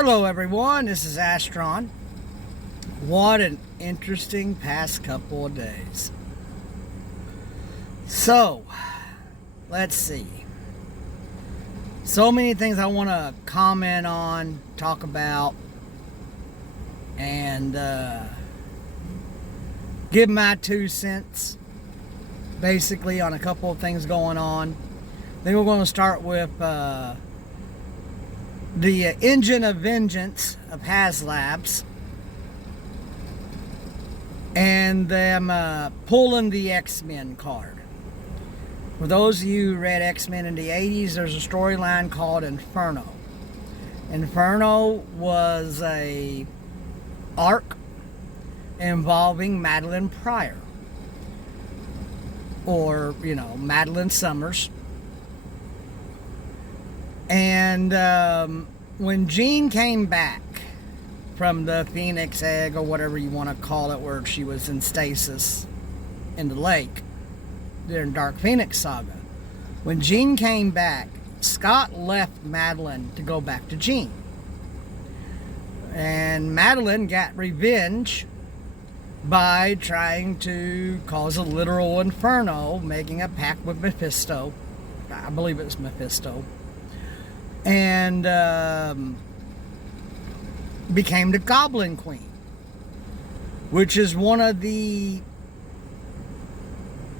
Hello everyone, this is Astron. What an interesting past couple of days. So, let's see. So many things I want to comment on, talk about, and give my 2 cents basically on a couple of things going on. Then we're going to start with the Engine of Vengeance of Haslabs and them pulling the X-Men card. For those of you who read X-Men in the 80s, there's a storyline called Inferno. Inferno was a arc involving Madeline Pryor, or Madeline Summers. And when Jean came back from the Phoenix egg, or whatever you want to call it, where she was in stasis in the lake during Dark Phoenix saga, when Jean came back, Scott left Madeline to go back to Jean. And Madeline got revenge by trying to cause a literal inferno, making a pact with Mephisto. I believe it was Mephisto. And became the Goblin Queen, which is one of the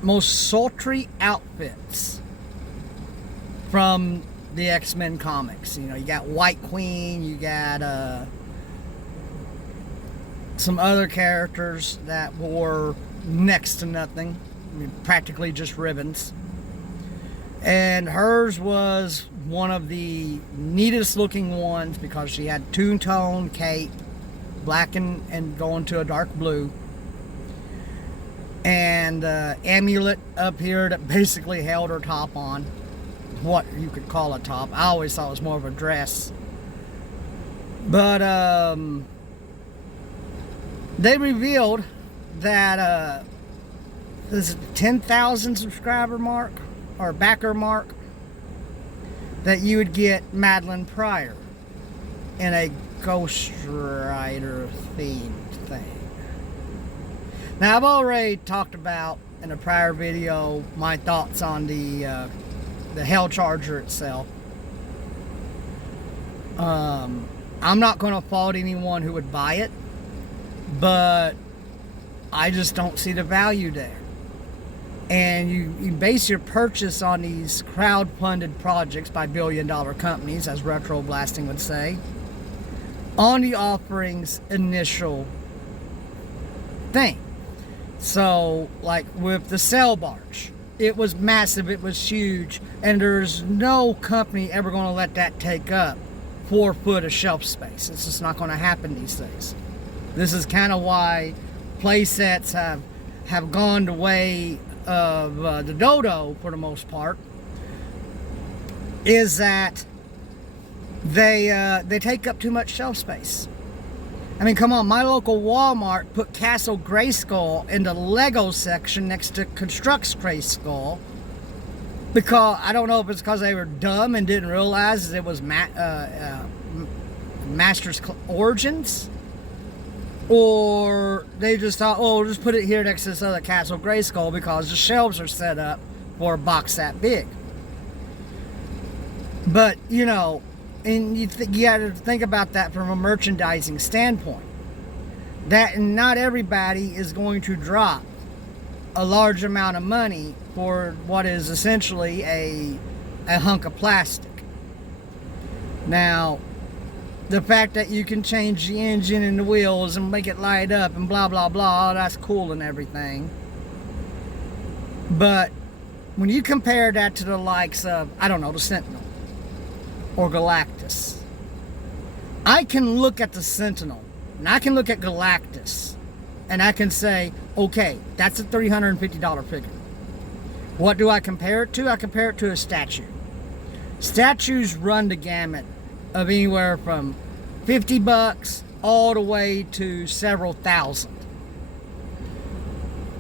most sultry outfits from the X-Men comics. You got White Queen, you got some other characters that wore next to nothing, practically just ribbons. And hers was one of the neatest looking ones because she had two-tone cape, black and going to a dark blue, and amulet up here that basically held her top on, what you could call a top. I always thought it was more of a dress. But they revealed that this 10,000 subscriber mark or backer mark, that you would get Madeline Pryor in a Ghost Rider themed thing. Now, I've already talked about in a prior video my thoughts on the Hell Charger itself. I'm not going to fault anyone who would buy it, but I just don't see the value there. And you base your purchase on these crowd-funded projects by billion-dollar companies, as Retro Blasting would say, on the offering's initial thing. So, like with the Sail Barge, it was massive, it was huge, and there's no company ever going to let that take up 4 foot of shelf space. It's just not going to happen these days. This is kind of why play sets have gone the way of the Dodo for the most part, is that they take up too much shelf space. I mean, come on, my local Walmart put Castle Grayskull in the Lego section next to Constructs Grayskull, because I don't know if it's because they were dumb and didn't realize it was Masters Origins, or they just thought, oh, we'll just put it here next to this other Castle Grayskull because the shelves are set up for a box that big. But, and you got to think about that from a merchandising standpoint. That not everybody is going to drop a large amount of money for what is essentially a hunk of plastic. Now, the fact that you can change the engine and the wheels and make it light up and blah, blah, blah, that's cool and everything. But when you compare that to the likes of, I don't know, the Sentinel or Galactus, I can look at the Sentinel and I can look at Galactus and I can say, okay, that's a $350 figure. What do I compare it to? I compare it to a statue. Statues run the gamut of anywhere from $50 all the way to several thousand.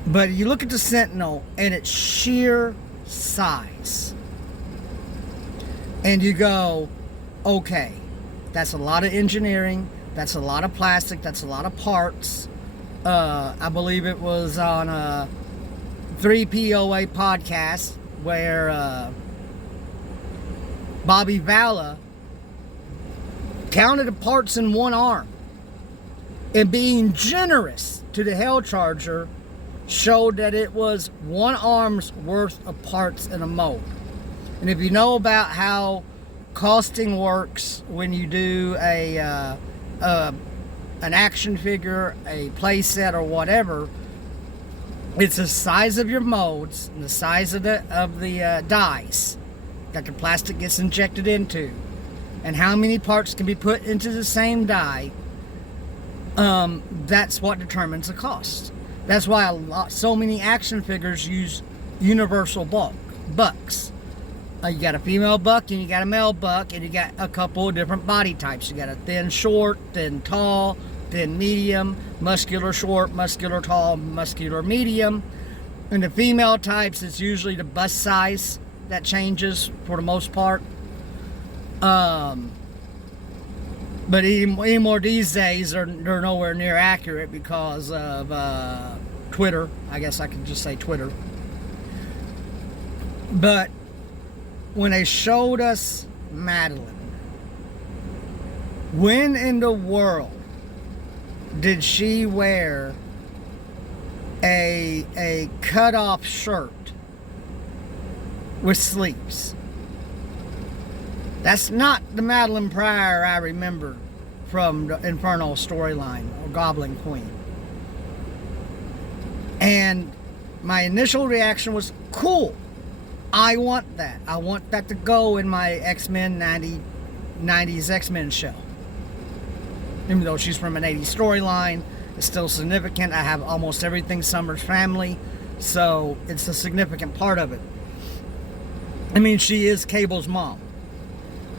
But you look at the Sentinel and its sheer size, and you go, okay, That's a lot of engineering. That's a lot of plastic. That's a lot of parts. I believe it was on a 3POA podcast where Bobby Valla counted the parts in one arm, and being generous to the Hell Charger showed that it was one arm's worth of parts in a mold. And if you know about how costing works when you do an action figure, a play set, or whatever, it's the size of your molds and the size of the dies that the plastic gets injected into, and how many parts can be put into the same die. That's what determines the cost. That's why so many action figures use universal bucks. You got a female buck and you got a male buck, and you got a couple of different body types. You got a thin short, thin tall, thin medium, muscular short, muscular tall, muscular medium. In the female types, it's usually the bust size that changes for the most part. But anymore these days, they're nowhere near accurate because of Twitter. I guess I could just say Twitter. But when they showed us Madeline, when in the world did she wear a cut-off shirt with sleeves? That's not the Madeline Pryor I remember from the Inferno storyline, or Goblin Queen. And my initial reaction was, cool. I want that. I want that to go in my X-Men 90s X-Men show. Even though she's from an 80s storyline, it's still significant. I have almost everything Summer's family, so it's a significant part of it. I mean, she is Cable's mom.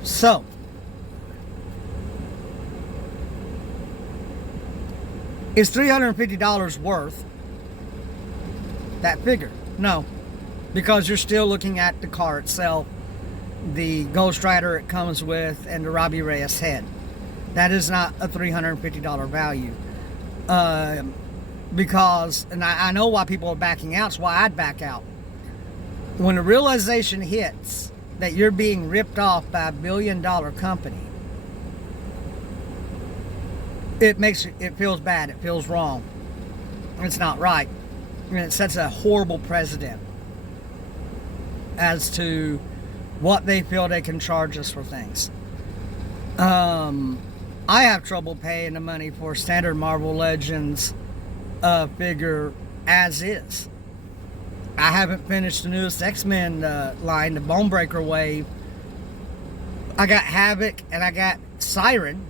So, is $350 worth that figure? No, because you're still looking at the car itself, the Ghost Rider it comes with, and the Robbie Reyes head. That is not a $350 value. Because, and I know why people are backing out, it's why I'd back out. When the realization hits that you're being ripped off by $1 billion company, it feels bad, it feels wrong. It's not right. And it sets a horrible precedent as to what they feel they can charge us for things. I have trouble paying the money for standard Marvel Legends figure as is. I haven't finished the newest X-Men line, the Bonebreaker Wave. I got Havoc and I got Siren.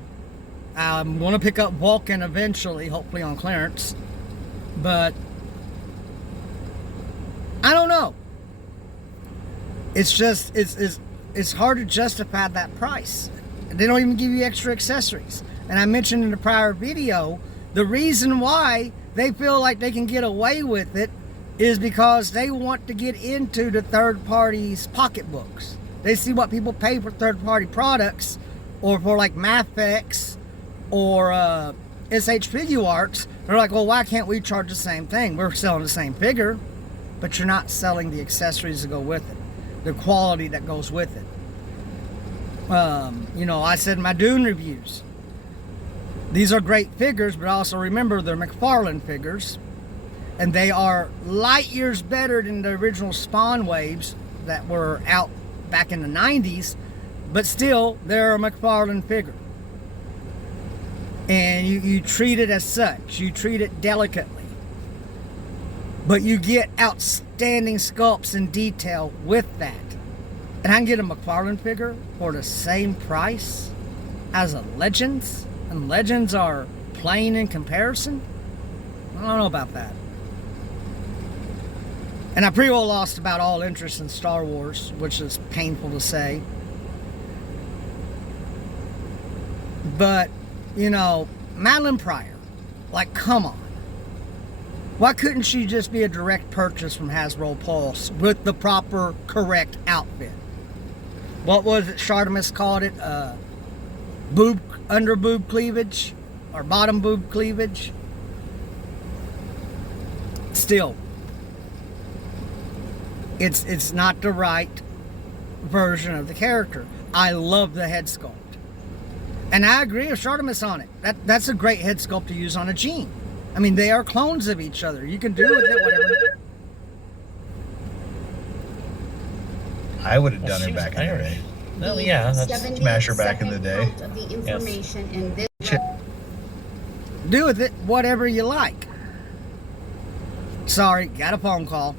I'm going to pick up Vulcan eventually, hopefully on clearance. But I don't know. It's just, it's hard to justify that price. They don't even give you extra accessories. And I mentioned in the prior video, the reason why they feel like they can get away with it is because they want to get into the third party's pocketbooks. They see what people pay for third party products, or for like Mafex or SH Figuarts. They're like, well, why can't we charge the same thing? We're selling the same figure, but you're not selling the accessories that go with it, the quality that goes with it. You know, I said in my Dune reviews, these are great figures, but also remember they're McFarlane figures, and they are light years better than the original Spawn waves that were out back in the 90s, but still, they're a McFarlane figure. And you treat it as such. You treat it delicately. But you get outstanding sculpts and detail with that. And I can get a McFarlane figure for the same price as a Legends, and Legends are plain in comparison. I don't know about that. And I pretty well lost about all interest in Star Wars, which is painful to say. But, you know, Madeline Pryor, like, come on. Why couldn't she just be a direct purchase from Hasbro Pulse with the proper, correct outfit? What was it Chartemis called it? under boob cleavage or bottom boob cleavage. Still, it's not the right version of the character. I love the head sculpt. And I agree with Artemis on it. That's a great head sculpt to use on a Jean. I mean, they are clones of each other. You can do with it whatever. I would have done her back in the day. Well, yeah, that's Smash her back in the day. Of the information in this Do with it whatever you like. Sorry, got a phone call.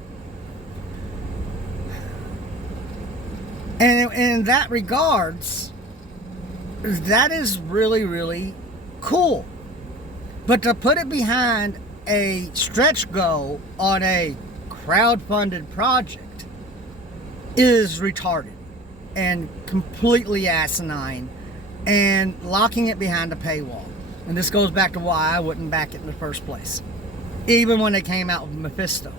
And in that regards, that is really, really cool. But to put it behind a stretch goal on a crowd-funded project is retarded and completely asinine and locking it behind a paywall. And this goes back to why I wouldn't back it in the first place, even when they came out with Mephisto.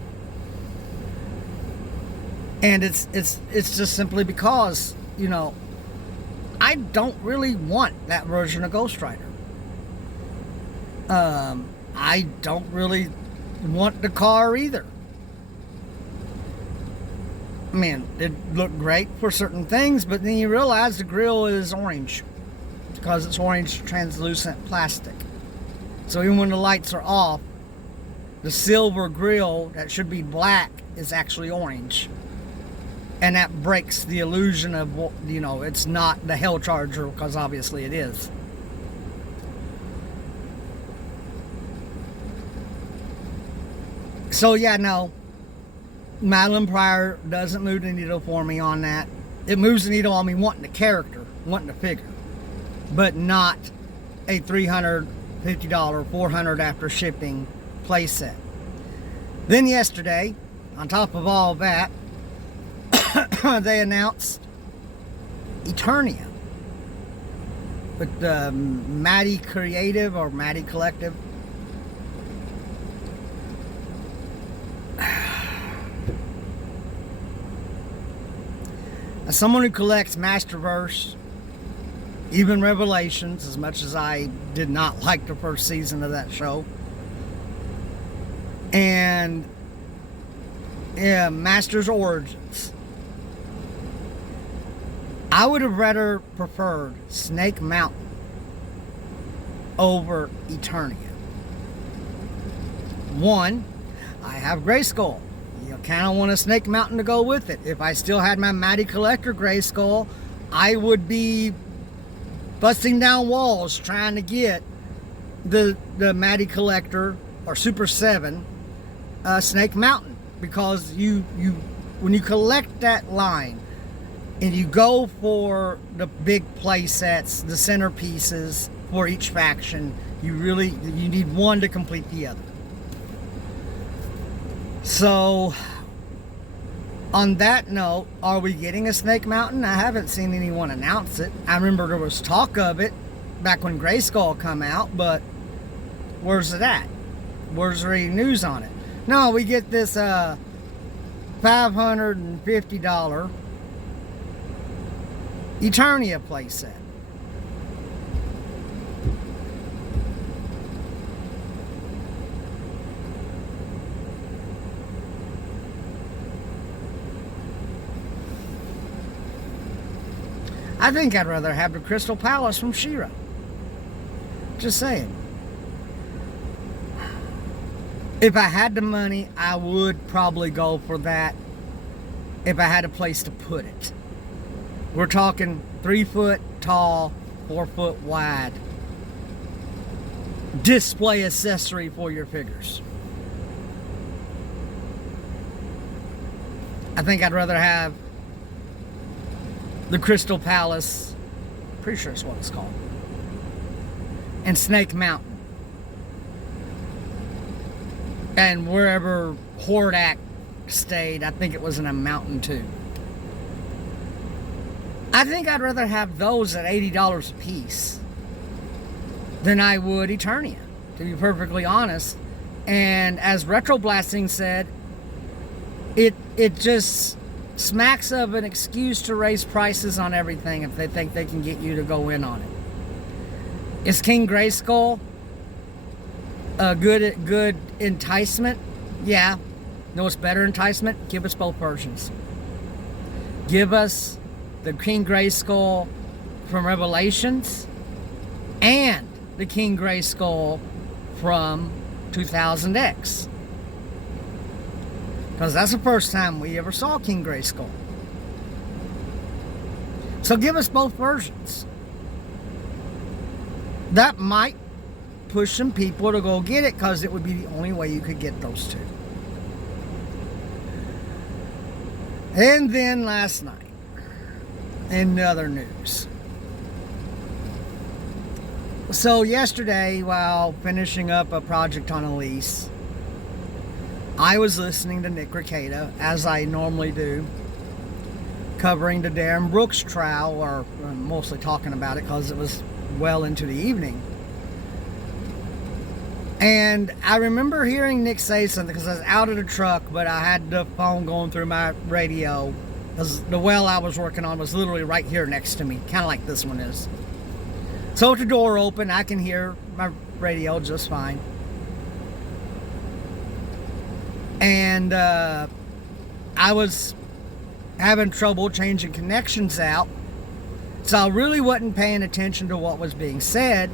And it's just simply because, you know, I don't really want that version of Ghost Rider. I don't really want the car either. I mean, it looked great for certain things, but then you realize the grille is orange because it's orange translucent plastic. So even when the lights are off, the silver grille that should be black is actually orange. And that breaks the illusion of, you know, it's not the Hell Charger, because obviously it is. So yeah, no, Madeline Pryor doesn't move the needle for me on that. It moves the needle on me wanting the character, wanting the figure, but not a $350, $400 after shipping playset. Then yesterday, on top of all that, they announced Eternia with the Maddie Creative or Maddie Collective. As someone who collects Masterverse, even Revelations, as much as I did not like the first season of that show, and yeah, Masters Origins, I would have rather preferred Snake Mountain over Eternia. One, I have Grayskull. You kind of want a Snake Mountain to go with it. If I still had my Maddie Collector Grayskull, I would be busting down walls trying to get the Maddie Collector or Super 7 Snake Mountain, because you when you collect that line and you go for the big play sets, the centerpieces for each faction, you need one to complete the other. So, on that note, are we getting a Snake Mountain? I haven't seen anyone announce it. I remember there was talk of it back when Grayskull come out, but where's it at? Where's there any news on it? No, we get this $550 Eternia playset. I think I'd rather have the Crystal Palace from She-Ra. Just saying. If I had the money, I would probably go for that if I had a place to put it. We're talking 3 foot tall, 4 foot wide display accessory for your figures. I think I'd rather have the Crystal Palace, pretty sure that's what it's called, and Snake Mountain. And wherever Hordak stayed, I think it was in a mountain too. I think I'd rather have those at $80 a piece than I would Eternia, to be perfectly honest. And as Retro Blasting said, it just smacks of an excuse to raise prices on everything if they think they can get you to go in on it. Is King Grayskull a good enticement? Yeah. No, it's better enticement? Give us both versions. Give us the King Grayskull from Revelations and the King Grayskull from 2000X. Because that's the first time we ever saw King Grayskull. So give us both versions. That might push some people to go get it, because it would be the only way you could get those two. And then last night, in other news. So yesterday, while finishing up a project on a lease, I was listening to Nick Reikedia, as I normally do, covering the Darren Brooks trial, or mostly talking about it because it was well into the evening. And I remember hearing Nick say something, because I was out of the truck, but I had the phone going through my radio, because the well I was working on was literally right here next to me, kind of like this one is. So with the door open, I can hear my radio just fine. And I was having trouble changing connections out, so I really wasn't paying attention to what was being said,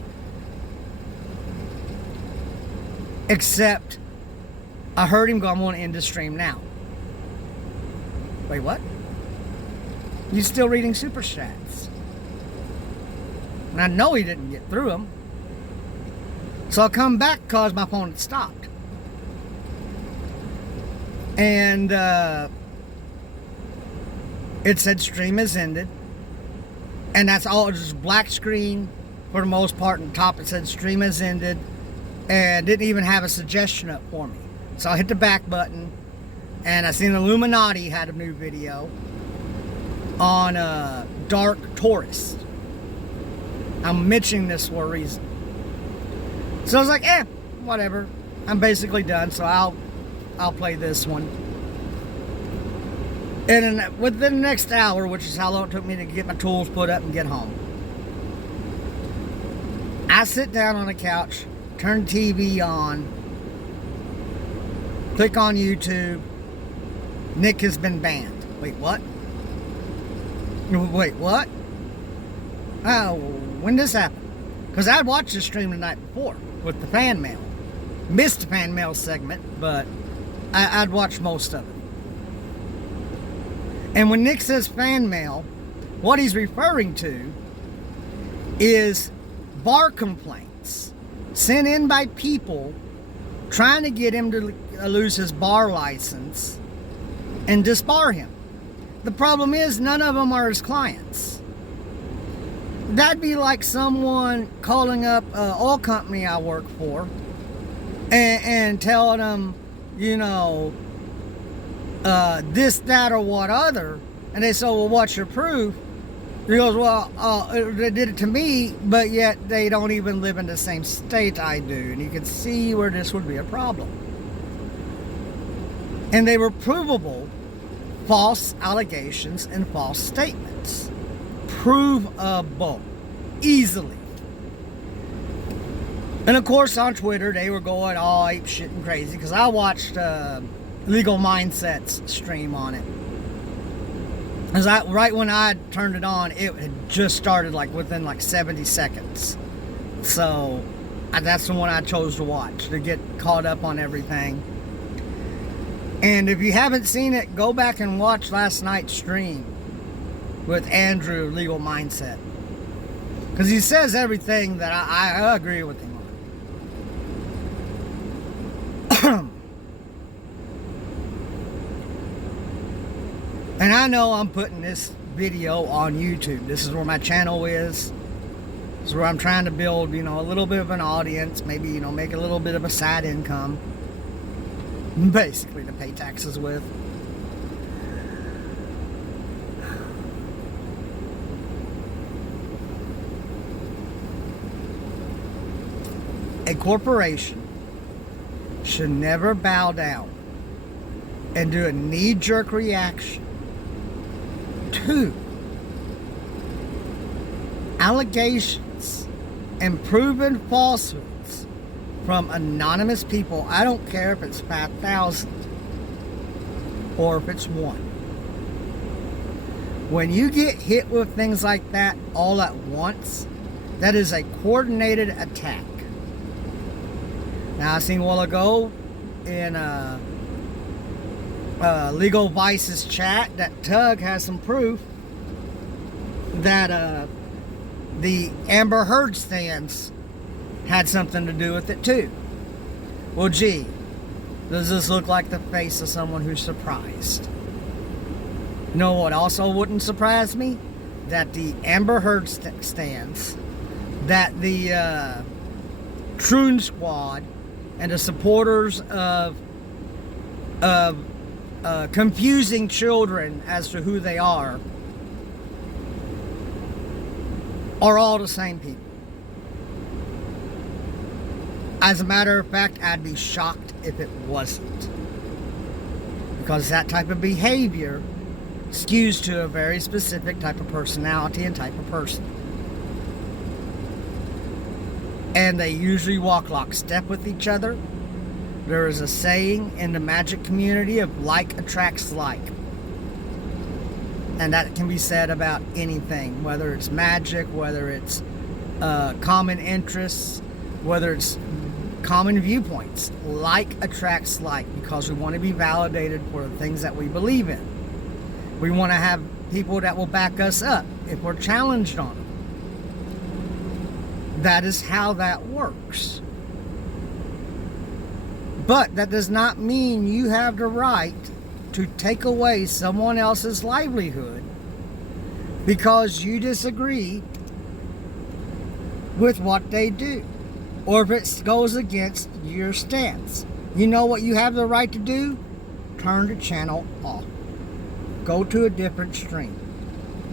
except I heard him go, "I'm going to end the stream now." Wait, what? You still reading super chats? And I know he didn't get through them. So I come back because my phone had stopped. And it said stream has ended. And that's all, just black screen for the most part. And top it said stream has ended. And didn't even have a suggestion up for me. So I hit the back button, and I seen Illuminati had a new video on Dark Tourist. I'm mentioning this for a reason. So I was like, whatever. I'm basically done, so I'll play this one. And within the next hour, which is how long it took me to get my tools put up and get home, I sit down on the couch, turn TV on, click on YouTube. Nick has been banned. Wait, what? Wait, what? Oh, when this happened? Because I watched the stream the night before with the fan mail. Missed the fan mail segment, but I'd watched most of it. And when Nick says fan mail, what he's referring to is bar complaints sent in by people trying to get him to lose his bar license and disbar him. The problem is none of them are his clients. That'd be like someone calling up an oil company I work for and telling them, this, that, or what other. And they say, well, what's your proof? He goes, well, they did it to me, but yet they don't even live in the same state I do. And you can see where this would be a problem. And they were provable false allegations and false statements. Provable. Easily. And of course on Twitter they were going all ape shit and crazy, because I watched Legal Mindset's stream on it. Right when I turned it on, it had just started within 70 seconds. So that's the one I chose to watch to get caught up on everything. And if you haven't seen it, go back and watch last night's stream with Andrew, Legal Mindset. Because he says everything that I agree with him on. And I know I'm putting this video on YouTube. This is where my channel is. This is where I'm trying to build, a little bit of an audience. Maybe, make a little bit of a side income. Basically to pay taxes with. A corporation should never bow down and do a knee-jerk reaction to allegations and proven falsehoods from anonymous people. I don't care if it's 5,000 or if it's one. When you get hit with things like that all at once, that is a coordinated attack. Now, I seen a while ago in Legal Vice's chat that Tug has some proof that the Amber Heard stands had something to do with it too. Well, gee, does this look like the face of someone who's surprised? You know what also wouldn't surprise me? That the Amber Heard stands, that the Troon Squad and the supporters of confusing children as to who they are all the same people. As a matter of fact, I'd be shocked if it wasn't. Because that type of behavior skews to a very specific type of personality and type of person. And they usually walk lockstep with each other. There is a saying in the magic community of like attracts like. And that can be said about anything, whether it's magic, whether it's common interests, whether it's common viewpoints. Like attracts like, because we want to be validated for the things that we believe in. We want to have people that will back us up if we're challenged on them. That is how that works. But that does not mean you have the right to take away someone else's livelihood because you disagree with what they do, or if it goes against your stance. You know what you have the right to do? Turn the channel off. Go to a different stream.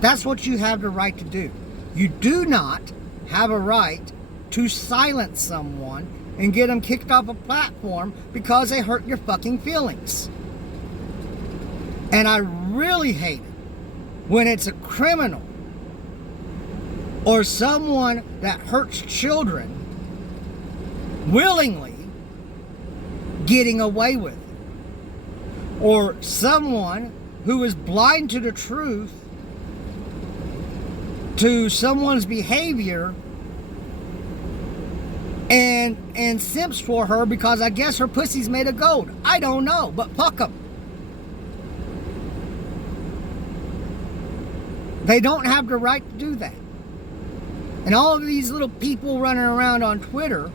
That's what you have the right to do. You do not have a right to silence someone and get them kicked off a platform because they hurt your fucking feelings. And I really hate it when it's a criminal or someone that hurts children willingly getting away with it. Or someone who is blind to the truth, to someone's behavior, and simps for her because I guess her pussy's made of gold. I don't know, but fuck them. They don't have the right to do that. And all of these little people running around on Twitter,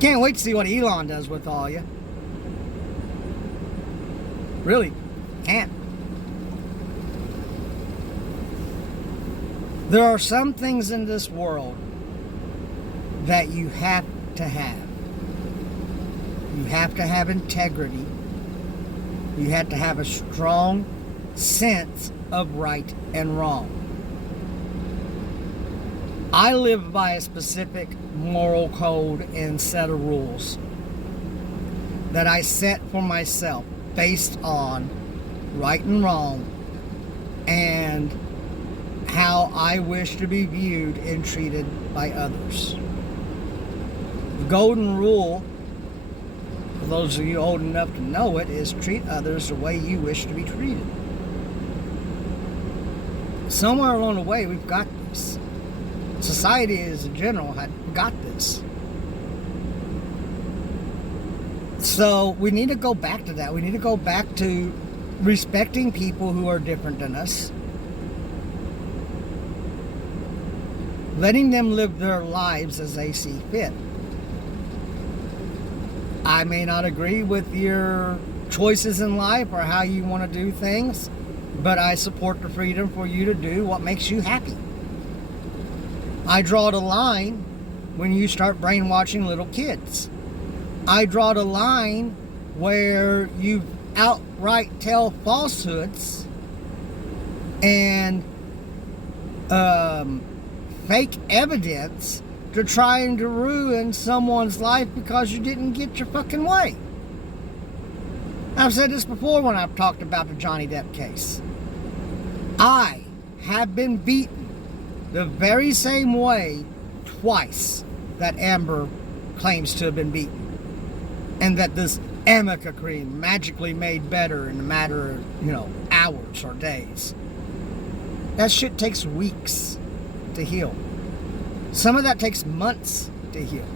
can't wait to see what Elon does with all you. Really, can't. There are some things in this world that you have to have. You have to have integrity. You have to have a strong sense of right and wrong. I live by a specific moral code and set of rules that I set for myself based on right and wrong and how I wish to be viewed and treated by others. The golden rule, for those of you old enough to know it, is treat others the way you wish to be treated. Somewhere along the way, we've got this. Society as a general had got this. So we need to go back to that. We need to go back to respecting people who are different than us. Letting them live their lives as they see fit. I may not agree with your choices in life or how you want to do things, but I support the freedom for you to do what makes you happy. I draw the line when you start brainwashing little kids. I draw the line where you outright tell falsehoods and fake evidence to trying to ruin someone's life because you didn't get your fucking way. I've said this before when I've talked about the Johnny Depp case. I have been beaten the very same way twice that Amber claims to have been beaten. And that this Amica cream magically made better in a matter of, hours or days. That shit takes weeks to heal. Some of that takes months to heal.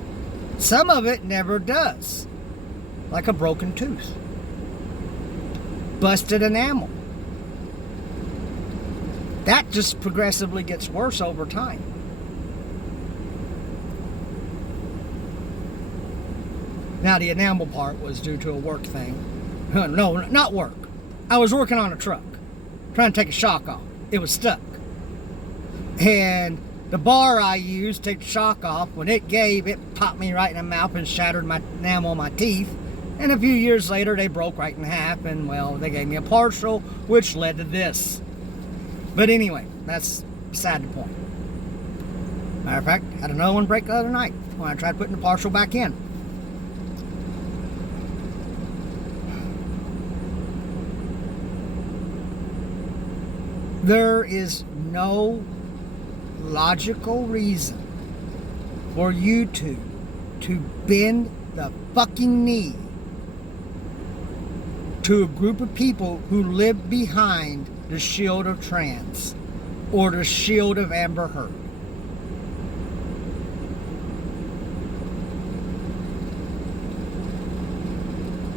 Some of it never does. Like a broken tooth. Busted enamel. That just progressively gets worse over time. Now, the enamel part was due to a work thing. No, not work. I was working on a truck, trying to take a shock off. It was stuck. And the bar I used to take the shock off, when it gave, it popped me right in the mouth and shattered my enamel on my teeth. And a few years later, they broke right in half, and, well, they gave me a partial, which led to this. But anyway, that's beside the point. Matter of fact, I had another one break the other night when I tried putting the partial back in. There is no logical reason for YouTube to bend the fucking knee to a group of people who live behind the shield of trans or the shield of Amber Heard.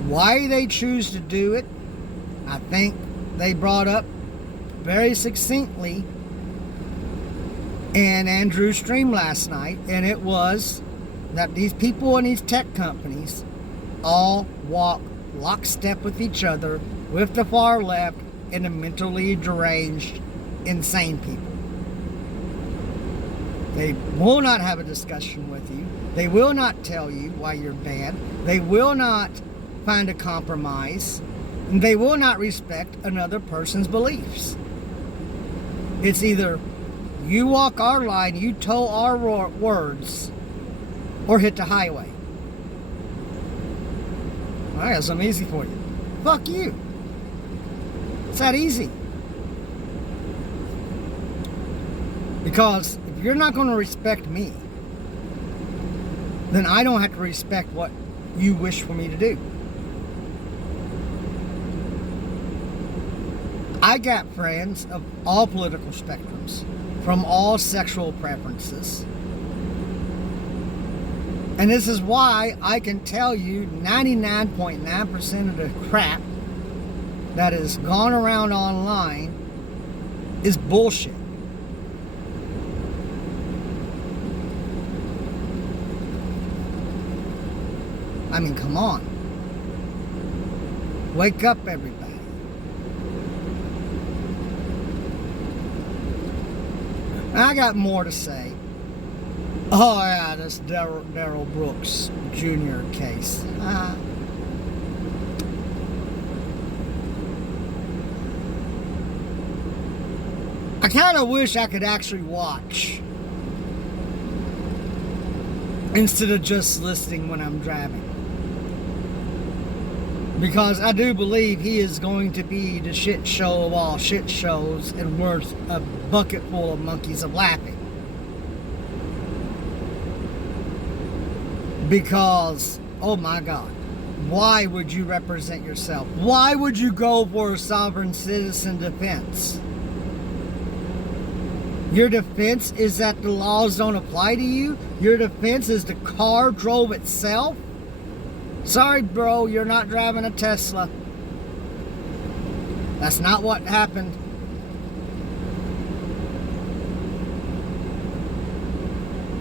Why they choose to do it, I think they brought up very succinctly in Andrew's stream last night, and it was that these people in these tech companies all walk lockstep with each other, with the far left and the mentally deranged, insane people. They will not have a discussion with you. They will not tell you why you're bad. They will not find a compromise. And they will not respect another person's beliefs. It's either you walk our line, you toe our words, or hit the highway. I got something easy for you. Fuck you. It's that easy. Because if you're not going to respect me, then I don't have to respect what you wish for me to do. I got friends of all political spectrums, from all sexual preferences. And this is why I can tell you 99.9% of the crap that has gone around online is bullshit. I mean, come on. Wake up, everybody. I got more to say. Oh yeah, this Daryl Brooks Jr. case. I kind of wish I could actually watch instead of just listening when I'm driving. Because I do believe he is going to be the shit show of all shit shows and worth a bucket full of monkeys of laughing. Because, oh my God, why would you represent yourself? Why would you go for a sovereign citizen defense? Your defense is that the laws don't apply to you? Your defense is the car drove itself? Sorry, bro, you're not driving a Tesla. That's not what happened.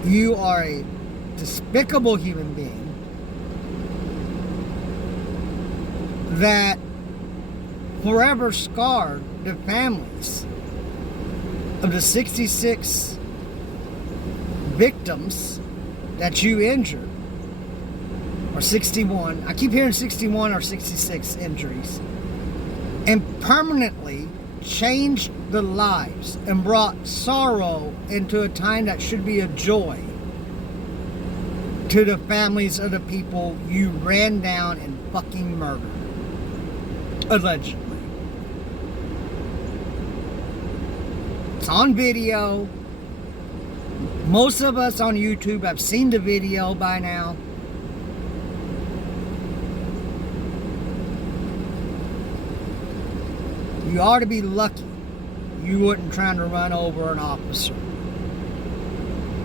You are a despicable human being that forever scarred the families of the 66 victims that you injured. Or 61. I keep hearing 61 or 66 injuries. And permanently changed the lives and brought sorrow into a time that should be a joy to the families of the people you ran down and fucking murdered. Allegedly. It's on video. Most of us on YouTube have seen the video by now. You ought to be lucky you weren't trying to run over an officer.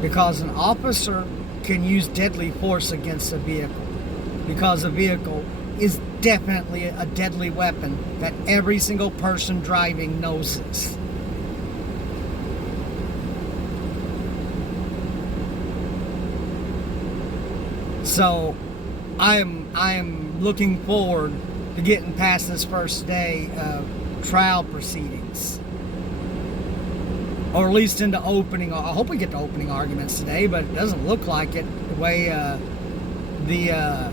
Because an officer can use deadly force against a vehicle. Because a vehicle is definitely a deadly weapon that every single person driving knows this. So I am looking forward to getting past this first day of trial proceedings, or at least into opening. I hope we get to opening arguments today, but it doesn't look like it. The way the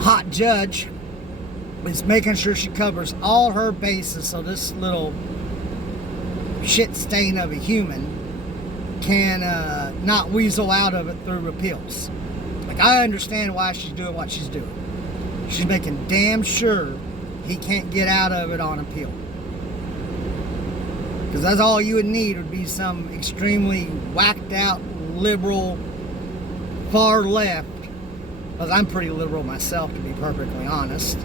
hot judge is making sure she covers all her bases, so this little shit stain of a human can not weasel out of it through appeals. Like, I understand why she's doing what she's doing. She's making damn sure he can't get out of it on appeal. Because that's all you would need, would be some extremely whacked out liberal far left. Because I'm pretty liberal myself, to be perfectly honest.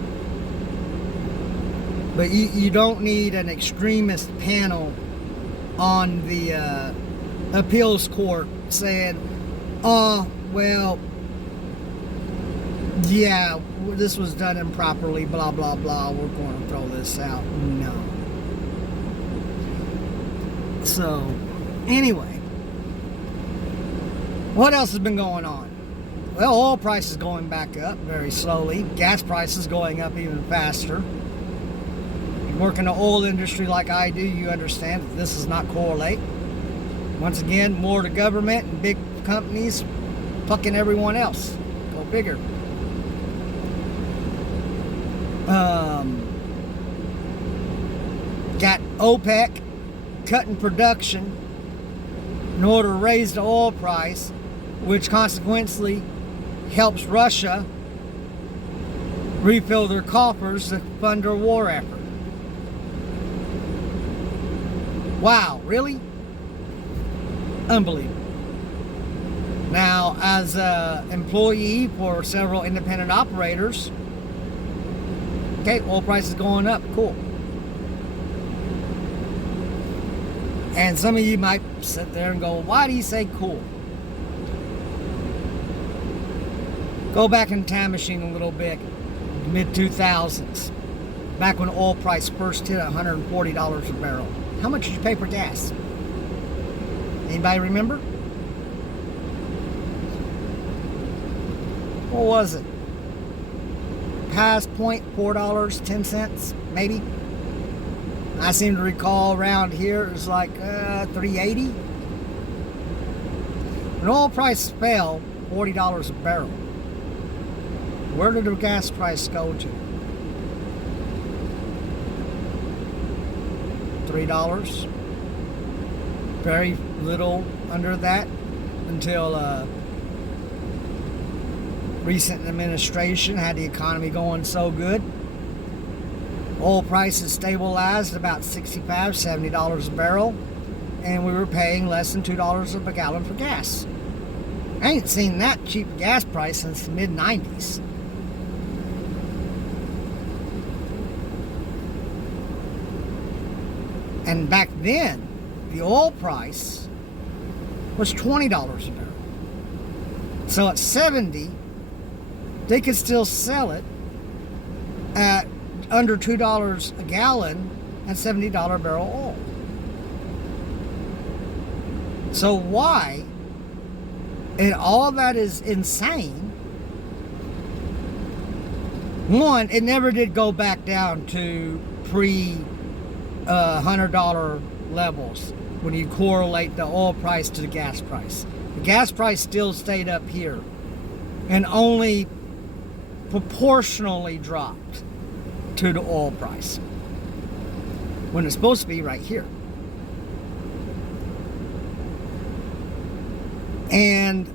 But you don't need an extremist panel on the appeals court saying, oh, well, yeah, this was done improperly, blah, blah, blah, we're going to throw this out. No. So, anyway, what else has been going on? Well, oil prices going back up very slowly. Gas prices going up even faster. You work in the oil industry like I do, you understand that this does not correlate. Once again, more the government and big companies fucking everyone else. Go figure. Got OPEC cutting production in order to raise the oil price, which consequently helps Russia refill their coffers to fund their war effort. Wow, really? Unbelievable. Now, as an employee for several independent operators, okay, oil prices going up, cool. And some of you might sit there and go, why do you say cool? Go back in the time machine a little bit, mid-2000s, back when oil price first hit $140 a barrel. How much did you pay for gas? Anybody remember? What was it? Highest point, $4.10, maybe? I seem to recall around here it was like $3.80. When oil price fell $40 a barrel, where did the gas price go to? $3. Very little under that until recent administration had the economy going so good. Oil prices stabilized at about $65, $70 a barrel, and we were paying less than $2 a gallon for gas. I ain't seen that cheap gas price since the mid-90s. And back then, the oil price was $20 a barrel. So at 70, they could still sell it at under $2 a gallon and $70 barrel oil. So why, and all that is insane, one, it never did go back down to $100 levels when you correlate the oil price to the gas price. The gas price still stayed up here and only proportionally dropped to the oil price when it's supposed to be right here. And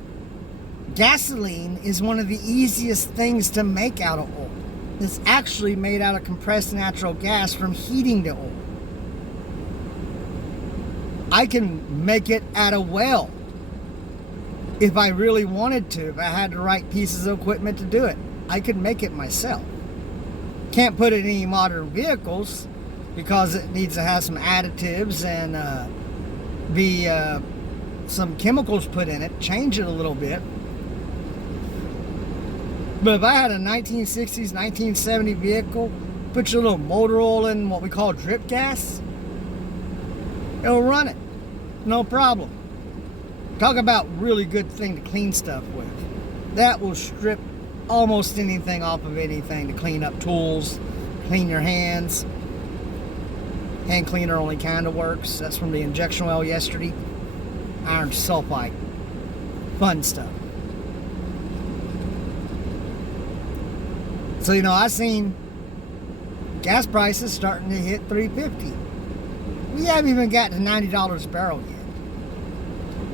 gasoline is one of the easiest things to make out of oil. It's actually made out of compressed natural gas from heating the oil. I can make it at a well if I really wanted to, if I had the right pieces of equipment to do it. I could make it myself. Can't put it in any modern vehicles because it needs to have some additives and some chemicals put in it, change it a little bit. But if I had a 1960s, 1970 vehicle, put your little motor oil in what we call drip gas, it'll run it, no problem. Talk about really good thing to clean stuff with. That will strip almost anything off of anything to clean up tools, clean your hands. Hand cleaner only kind of works. That's from the injection well yesterday. Iron sulfite. Fun stuff. So, you know, I seen gas prices starting to hit $3.50. We haven't even got to $90 a barrel yet.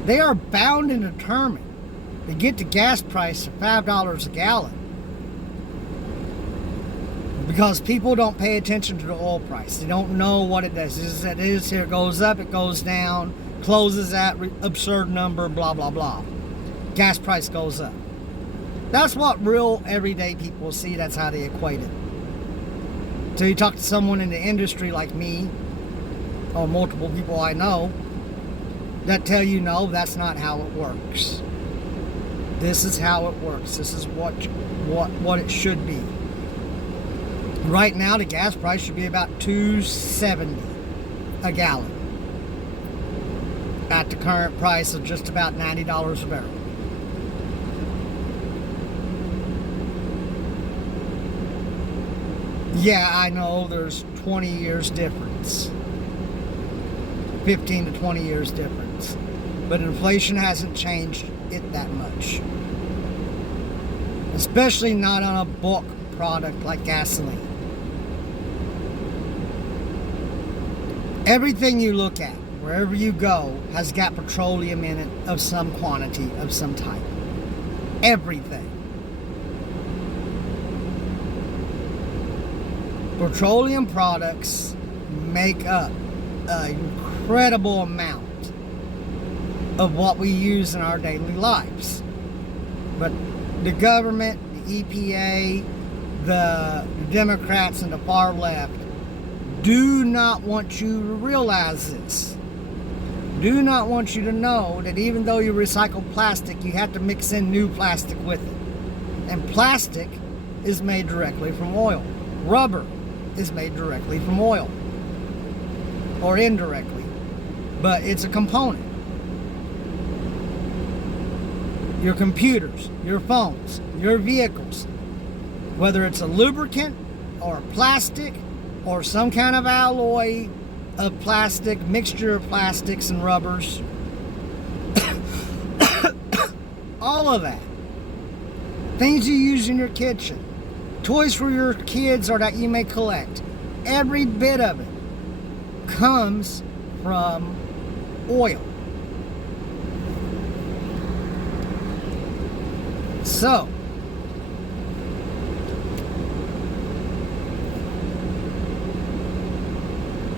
They are bound and determined to get the gas price to $5 a gallon because people don't pay attention to the oil price. They don't know what it does. It is here, it goes up, it goes down, closes at absurd number, blah, blah, blah. Gas price goes up. That's what real everyday people see. That's how they equate it. So you talk to someone in the industry like me or multiple people I know that tell you, no, that's not how it works. This is how it works. This is what it should be. Right now, the gas price should be about $2.70 a gallon. At the current price of just about $90 a barrel. Yeah, I know there's 20 years difference. 15 to 20 years difference. But inflation hasn't changed it that much. Especially not on a bulk product like gasoline. Everything you look at, wherever you go, has got petroleum in it of some quantity, of some type. Everything. Petroleum products make up an incredible amount of what we use in our daily lives. But the government, the EPA, the Democrats, and the far left do not want you to realize this. Do not want you to know that even though you recycle plastic, you have to mix in new plastic with it. And plastic is made directly from oil. Rubber is made directly from oil. Or indirectly. But it's a component. Your computers, your phones, your vehicles, whether it's a lubricant or a plastic or some kind of alloy of plastic, mixture of plastics and rubbers, all of that. Things you use in your kitchen, toys for your kids or that you may collect, every bit of it comes from oil. So,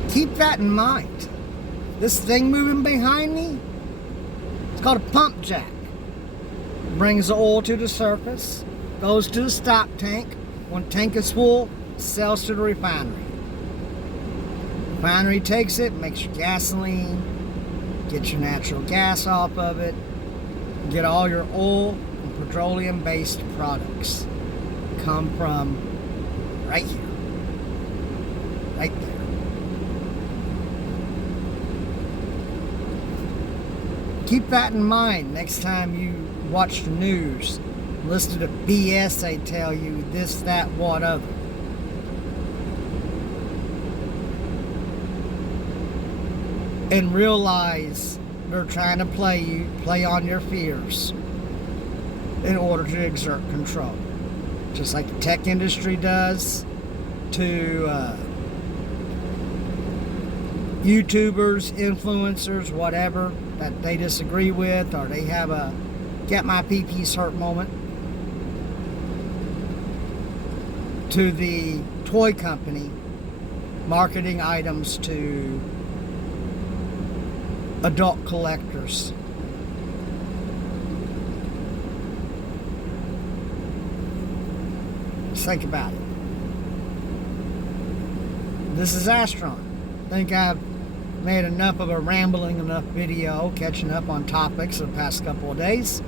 keep that in mind. This thing moving behind me, it's called a pump jack. Brings the oil to the surface, goes to the stock tank. When the tank is full, sells to the refinery. Refinery takes it, makes your gasoline, get your natural gas off of it, get all your oil and petroleum-based products. Come from right here, right there. Keep that in mind next time you watch the news. Listen to the BS they tell you, this, that, what, other. And realize they're trying to play on your fears in order to exert control. Just like the tech industry does to YouTubers, influencers, whatever, that they disagree with, or they have a get my pee-pees hurt moment, to the toy company marketing items to adult collectors. Just think about it. This is Astron. I think I've made enough of a rambling enough video catching up on topics the past couple of days.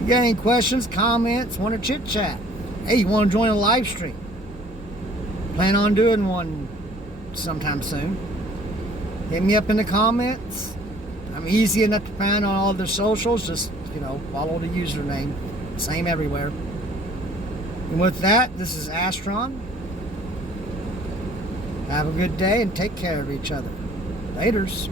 You got any questions, comments, want to chit chat? Hey, you want to join a live stream? Plan on doing one sometime soon. Hit me up in the comments. I'm easy enough to find on all their socials. Just, follow the username. Same everywhere. And with that, this is Astron. Have a good day and take care of each other. Laters.